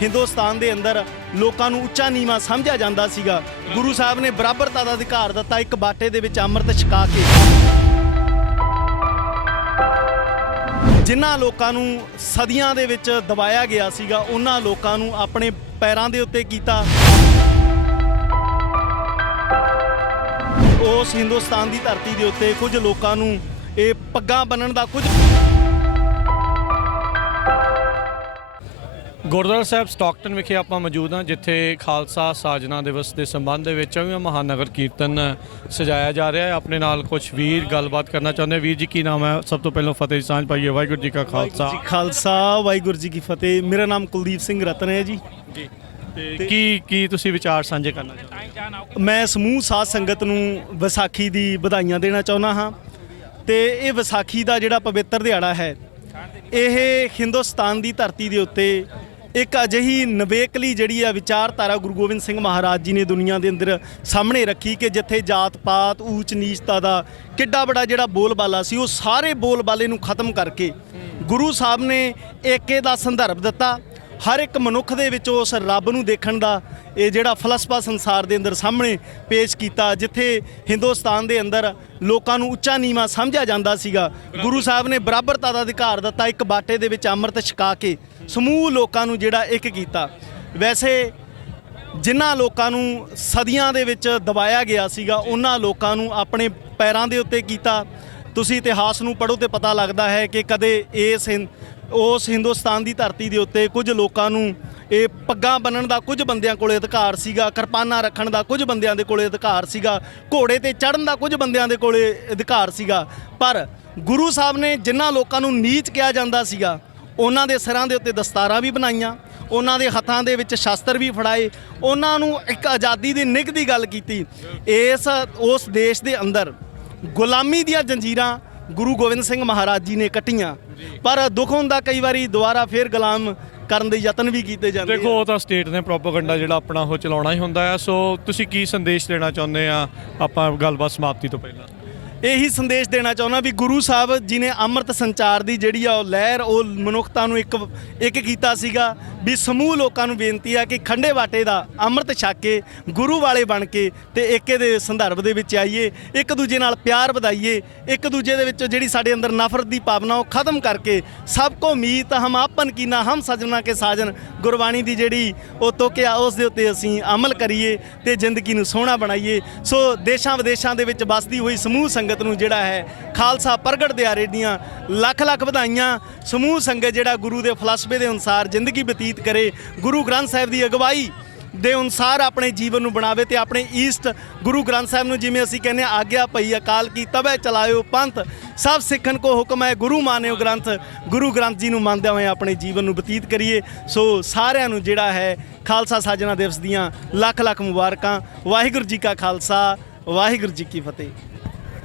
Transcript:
हिंदुस्तान के अंदर लोगों को उच्चा नीवा समझा जाता सीगा। गुरु साहब ने बराबरता का अधिकार दिता, एक बाटे दे विच अमृत छका के जिन्हां लोगों को सदियां दे विच दबाया गया सीगा उन्हां लोगों को अपने पैरों के उत्ते कीता। उस हिंदुस्तान की धरती के उत्ते कुछ लोगों को ये पग्गां बन्नण दा कुछ गुरुद्वारा साहब स्टॉकटन विखे आपां मौजूद हाँ, जिथे खालसा साजना दिवस के संबंध दे विच महानगर कीर्तन सजाया जा रहा है। अपने नाल कुछ वीर गलबात करना चाहते हैं। वीर जी की नाम है? सब तो पहलों फतेह सांझ पाइए। वाहिगुरू जी का खालसा। खालसा वाहिगुरू जी की फतेह। मेरा नाम कुलदीप सिंह रतन है जी। की तुसी विचार साझे करना चाहते हो? मैं समूह साध संगत नूं विसाखी दी बधाइयां देना चाहुंदा हाँ। ते ये विसाखी दा जिहड़ा पवित्र दिहाड़ा है, ये हिंदुस्तान की धरती के उत्ते एक अजिही नवेकली जिहड़ी आ विचारधारा गुरु गोबिंद सिंह महाराज जी ने दुनिया के अंदर सामने रखी कि जिथे जात पात ऊच नीचता का किड्डा बड़ा जिहड़ा बोलबाला सी, वो सारे बोलबाले नूं खत्म करके गुरु साहब ने एके दा संदर्भ दिता। हर एक मनुख दे विच उस रब नूं देखण दा ये जिहड़ा फलसफा संसार के अंदर सामने पेश किया। जिथे हिंदुस्तान के अंदर लोगों को उच्चा नीवा समझा जाता सीगा, गुरु साहब ने बराबरता का अधिकार दिता, एक बाटे दे विच अमृत छका के समूह लोगों को जिहड़ा एक किया। वैसे जिन्हां लोगों को सदियां दे विच दबाया गया सीगा उन्हां लोगों को अपने पैरों के उत्ते कीता। तुसीं इतिहास नूं पढ़ो तो पता लगता है कि कदे उस हिंदुस्तान की धरती के उत्ते कुछ लोगों को ये पग्गां बन्नण दा कुछ बंदियां कोले अधिकार सीगा, किरपानां रखण दा कुछ बंदियां दे कोले अधिकार सीगा, घोड़े ते चढ़न दा कुछ बंदियां दे कोले अधिकार सीगा। पर गुरु साहब ने जिन्हां लोगों को नीच किया जाता सीगा उन्हां दे सिरां दे उत्ते दस्तारां भी बनाईयां, उन्हां दे हत्थां दे विच शस्त्र भी फड़ाए, उन्हां नूं एक आज़ादी दी निघ दी गल कीती। उस देश दे अंदर गुलामी दीयां जंजीरां गुरु गोबिंद सिंह महाराज जी ने कट्टियां, पर दुख हुंदा कई वारी दुबारा फिर गुलाम ਕਰਨ ਦੇ ਯਤਨ ਵੀ ਕੀਤੇ ਜਾਂਦੇ। देखो वो तो स्टेट ने प्रोपोगंडा ਜਿਹੜਾ ਆਪਣਾ ਉਹ ਚਲਾਉਣਾ ਹੀ ਹੁੰਦਾ ਹੈ। ਸੋ ਤੁਸੀਂ ਕੀ ਸੰਦੇਸ਼ ਦੇਣਾ ਚਾਹੁੰਦੇ ਆ ਆਪਾਂ ਗੱਲਬਾਤ ਸਮਾਪਤੀ ਤੋਂ ਪਹਿਲਾਂ? यही संदेश देना चाहुंदा भी गुरु साहब जी ने अमृत संचार की जिहड़ी आ लहर वो मनुखता नूं एक कीता सीगा भी समूह लोगों को बेनती है कि खंडे वाटे का अमृत छक के गुरु वाले बन के ते एके दे संदर्भ दे विच आइए, एक दूजे नाल प्यार वधाइए, एक दूजे दे विच जिहड़ी साडे अंदर नफरत की भावना वो खत्म करके सबको मीत हम आपन कीना हम सजना के साजन गुरबाणी की जिहड़ी वो तोकिया उस दे उत्ते असीं अमल करिए ते जिंदगी नूं सोहना बनाइए। सो देशां विदेशां दे विच बसदी होई समूह संगत नूं जिहड़ा है खालसा प्रगट दिहाड़े दीआं लख लख बधाइयां। समूह संगत जिहड़ा गुरु के फलसफे के अनुसार जिंदगी बतीत करे, गुरु ग्रंथ साहिब की अगवाई ਦੇ ਅਨੁਸਾਰ ਆਪਣੇ ਜੀਵਨ ਨੂੰ ਬਣਾਵੇ ਤੇ ਆਪਣੇ ਈਸਟ ਗੁਰੂ ਗ੍ਰੰਥ ਸਾਹਿਬ ਨੂੰ ਜਿਵੇਂ ਅਸੀਂ ਕਹਿੰਦੇ ਆਗਿਆ ਪਈ ਅਕਾਲ ਕੀ ਤਬੈ ਚਲਾਇਓ ਪੰਥ ਸਭ ਸਿੱਖਣ ਕੋ ਹੁਕਮ ਹੈ ਗੁਰੂ ਮਾਨਿਓ ਗ੍ਰੰਥ, ਗੁਰੂ ਗ੍ਰੰਥ ਜੀ ਨੂੰ ਮੰਨਦੇ ਹੋਏ ਆਪਣੇ ਜੀਵਨ ਨੂੰ ਬਤੀਤ ਕਰੀਏ। ਸੋ ਸਾਰਿਆਂ ਨੂੰ ਜਿਹੜਾ ਹੈ ਖਾਲਸਾ ਸਾਜਣਾ ਦਿਵਸ ਦੀਆਂ ਲੱਖ ਲੱਖ ਮੁਬਾਰਕਾਂ। ਵਾਹਿਗੁਰੂ ਜੀ ਕਾ ਖਾਲਸਾ, ਵਾਹਿਗੁਰੂ ਜੀ ਕੀ ਫਤਿਹ।